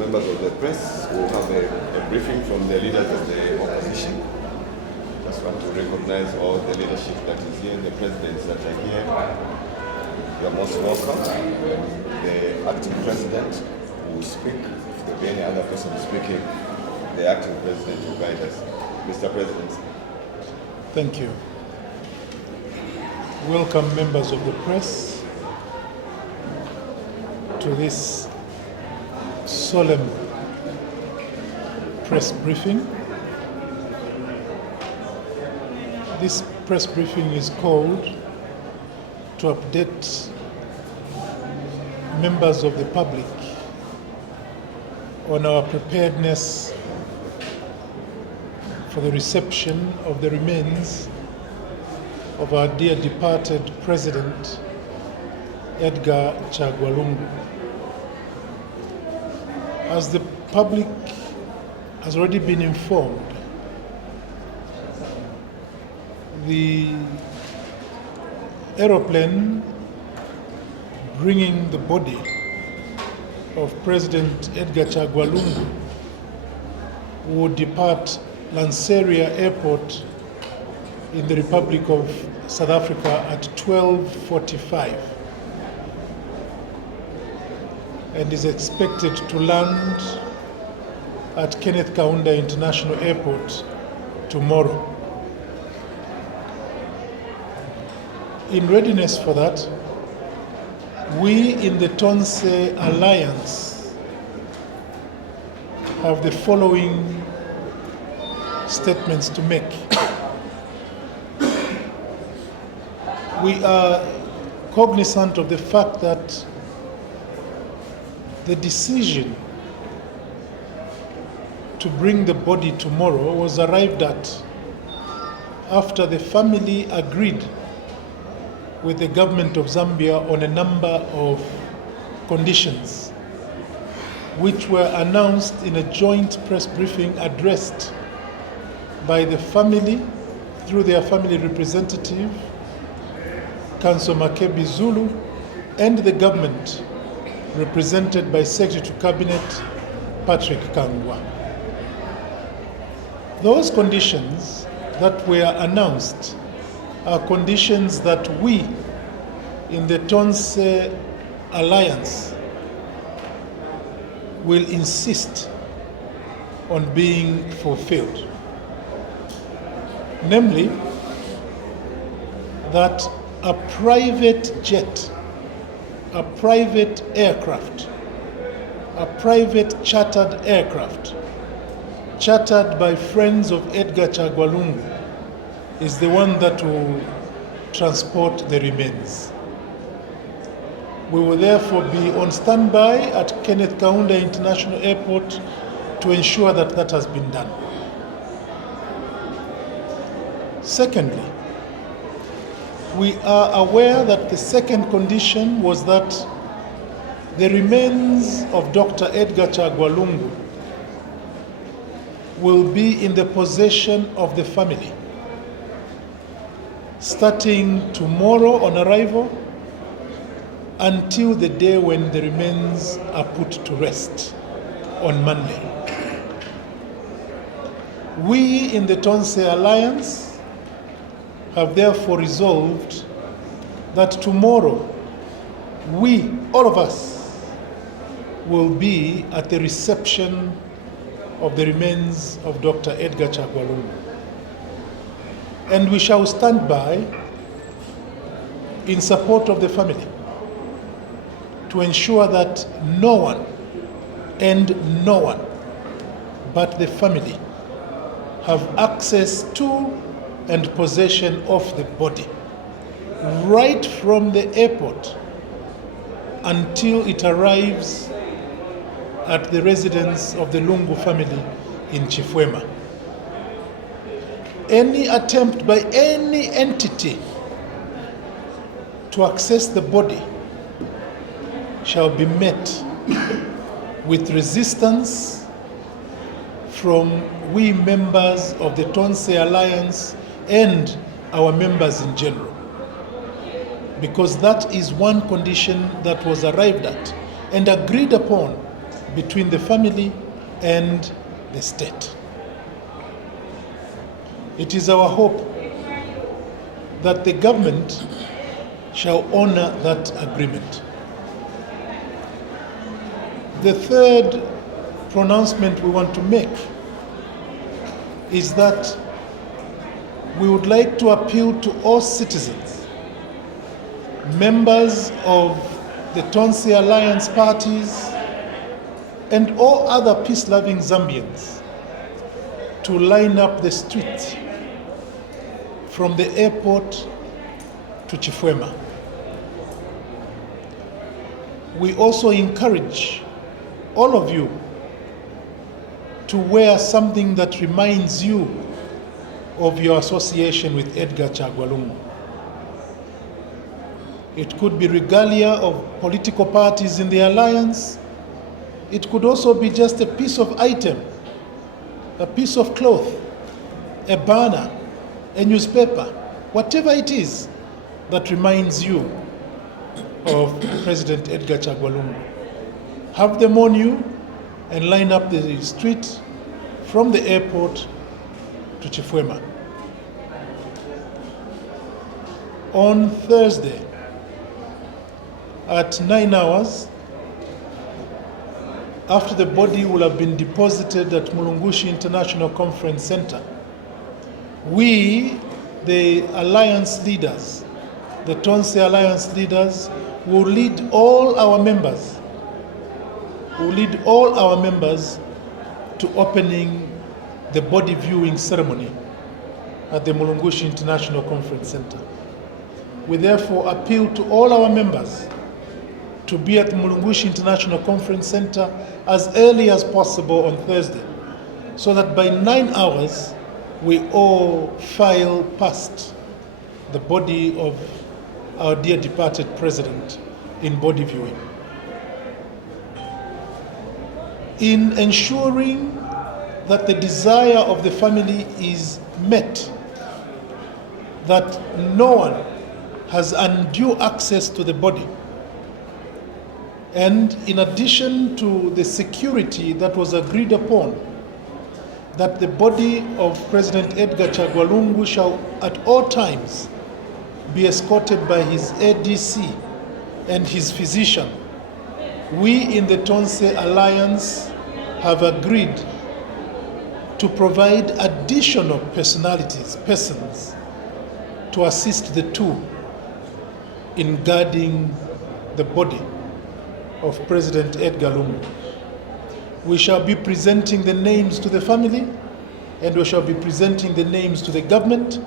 members of the press. We'll have a briefing from the leaders of the opposition. Just want to recognize all the leadership that is here, the presidents that are here. You are most welcome. The acting president will speak. If there be any other person speaking, the acting president will guide us. Mr. President. Thank you. Welcome, members of the press, to this solemn press briefing. This press briefing is called to update members of the public on our preparedness for the reception of the remains of our dear departed President, Edgar Chagwa Lungu. As the public has already been informed, the aeroplane bringing the body of President Edgar Chagwa Lungu would depart Lanseria Airport in the Republic of South Africa at 12:45 and is expected to land at Kenneth Kaunda International Airport tomorrow. In readiness for that, we in the Tonse Alliance have the following statements to make. We are cognizant of the fact that the decision to bring the body tomorrow was arrived at after the family agreed with the government of Zambia on a number of conditions which were announced in a joint press briefing addressed by the family through their family representative, Council Makebi Zulu, and the government represented by Secretary to Cabinet Patrick Kangwa. Those conditions that were announced are conditions that we in the Tonse Alliance will insist on being fulfilled. Namely, that a private jet, a private aircraft, a private chartered aircraft, chartered by friends of Edgar Chagwa Lungu, is the one that will transport the remains. We will therefore be on standby at Kenneth Kaunda International Airport to ensure that that has been done. Secondly, we are aware that the second condition was that the remains of Dr. Edgar Chagwa Lungu will be in the possession of the family, starting tomorrow on arrival until the day when the remains are put to rest on Monday. We in the Tonse Alliance have therefore resolved that tomorrow we, all of us, will be at the reception of the remains of Dr. Edgar Chagwa Lungu. And we shall stand by in support of the family to ensure that no one but the family have access to and possession of the body right from the airport until it arrives at the residence of the Lungu family in Chifwema. Any attempt by any entity to access the body shall be met with resistance from we members of the Tonse Alliance and our members in general, because that is one condition that was arrived at and agreed upon between the family and the state. It is our hope that the government shall honor that agreement. The third pronouncement we want to make is that we would like to appeal to all citizens, members of the Tonse Alliance parties, and all other peace-loving Zambians to line up the streets from the airport to Chifwema. We also encourage all of you to wear something that reminds you of your association with Edgar Chagwa Lungu. It could be regalia of political parties in the alliance. It could also be just a piece of item, a piece of cloth, a banner, a newspaper, whatever it is that reminds you of President Edgar Chagwa Lungu. Have them on you and line up the street from the airport to Chifwema. On Thursday at 9 hours, after the body will have been deposited at Mulungushi International Conference Center, we, the Alliance leaders, the Tonse Alliance leaders, will lead all our members to opening the body viewing ceremony at the Mulungushi International Conference Center. We therefore appeal to all our members to be at the Mulungushi International Conference Center as early as possible on Thursday, so that by 9 hours we all file past the body of our dear departed president in body viewing. In ensuring that the desire of the family is met, that no one has undue access to the body, and in addition to the security that was agreed upon, that the body of President Edgar Chagwa Lungu shall at all times be escorted by his ADC and his physician, we in the Tonse Alliance have agreed to provide additional persons to assist the two in guarding the body of President Edgar Lungu. We shall be presenting the names to the family, and we shall be presenting the names to the government,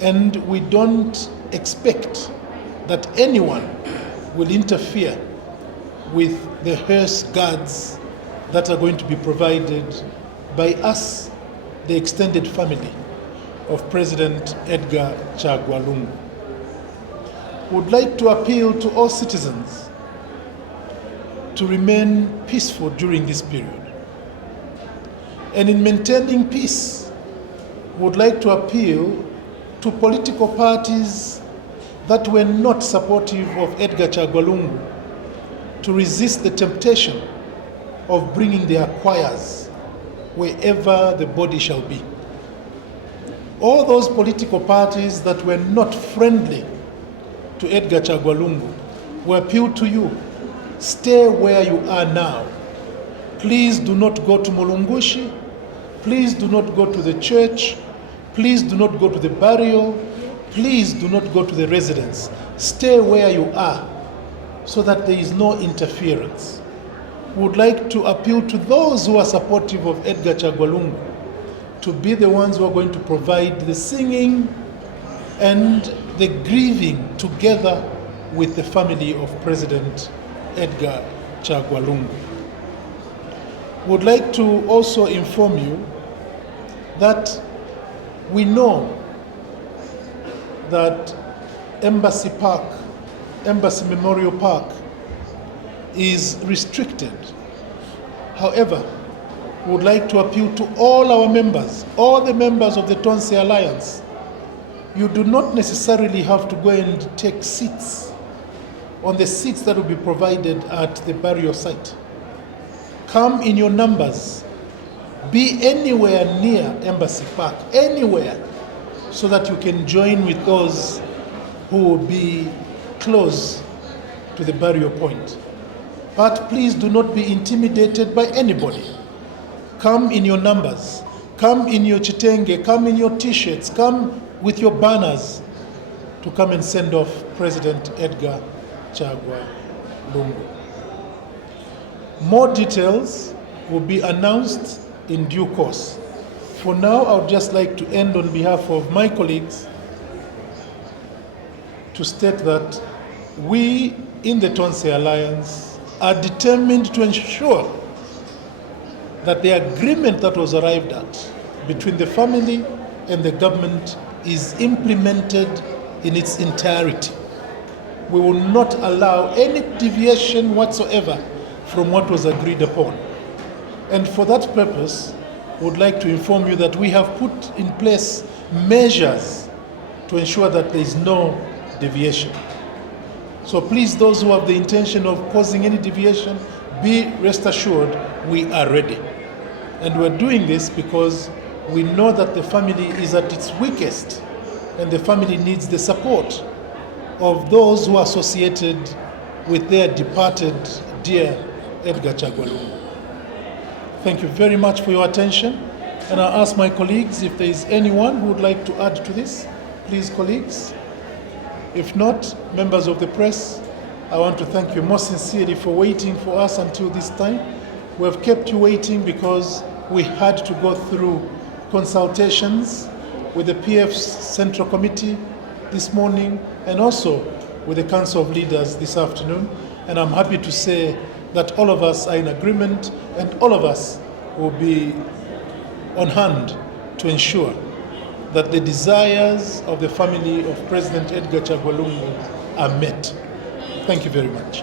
and we don't expect that anyone will interfere with the hearse guards that are going to be provided by us, the extended family of President Edgar Chagwa Lungu. We would like to appeal to all citizens to remain peaceful during this period. And in maintaining peace, we would like to appeal to political parties that were not supportive of Edgar Chagwa Lungu to resist the temptation of bringing their choirs wherever the body shall be. All those political parties that were not friendly to Edgar Chagwa Lungu, we appeal to you, stay where you are now. Please do not go to Mulungushi. Please do not go to the church. Please do not go to the burial. Please do not go to the residence. Stay where you are so that there is no interference. We would like to appeal to those who are supportive of Edgar Chagwa Lungu to be the ones who are going to provide the singing and the grieving together with the family of President Edgar Chagwa Lungu. We would like to also inform you that we know that Embassy Memorial Park is restricted. However, we would like to appeal to all our members, all the members of the Tonse Alliance. You do not necessarily have to go and take seats on the seats that will be provided at the burial site. Come in your numbers. Be anywhere near Embassy Park, anywhere, so that you can join with those who will be close to the burial point. But please do not be intimidated by anybody. Come in your numbers. Come in your chitenge, come in your t-shirts, come with your banners to come and send off President Edgar Chagwa Lungu. More details will be announced in due course. For now, I would just like to end on behalf of my colleagues to state that we in the Tonse Alliance are determined to ensure that the agreement that was arrived at between the family and the government is implemented in its entirety. We will not allow any deviation whatsoever from what was agreed upon. And for that purpose, I would like to inform you that we have put in place measures to ensure that there is no deviation. So please, those who have the intention of causing any deviation, be rest assured we are ready. And we're doing this because we know that the family is at its weakest and the family needs the support of those who are associated with their departed dear Edgar Chagwa Lungu. Thank you very much for your attention, and I ask my colleagues if there is anyone who would like to add to this. Please, colleagues. If not, members of the press, I want to thank you most sincerely for waiting for us until this time. We have kept you waiting because we had to go through consultations with the PF's Central Committee this morning and also with the Council of Leaders this afternoon. And I'm happy to say that all of us are in agreement and all of us will be on hand to ensure that the desires of the family of President Edgar Chagwa Lungu are met. Thank you very much.